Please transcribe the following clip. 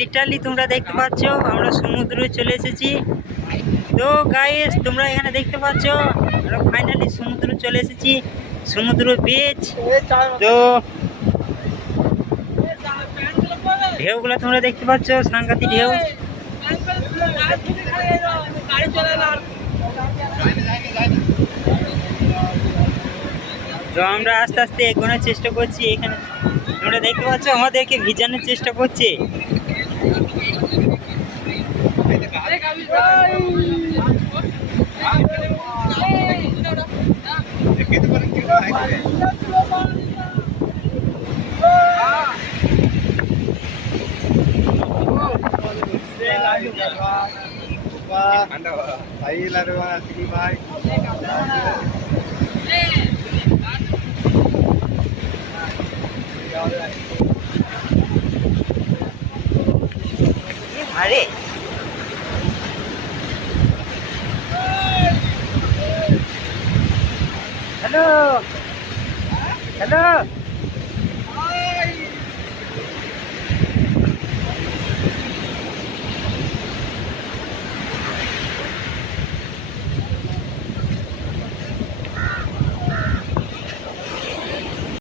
লিটারালি তোমরা দেখতে পাচ্ছ আমরা সমুদ্রে চলে এসেছি। তো গাইস তোমরা এখানে দেখতে পাচ্ছ আমরা ফাইনালি সমুদ্রে চলে এসেছি, সমুদ্র বিচ। তো ঢেউগুলো তোমরা দেখতে পাচ্ছ, সাংঘাতিক ঢেউ। তো আমরা আস্তে আস্তে এগোনোর চেষ্টা করছি। এখানে তোমরা দেখতে পাচ্ছ আমাদেরকে ভিজানোর চেষ্টা করছে। আরে হ্যালো হ্যালো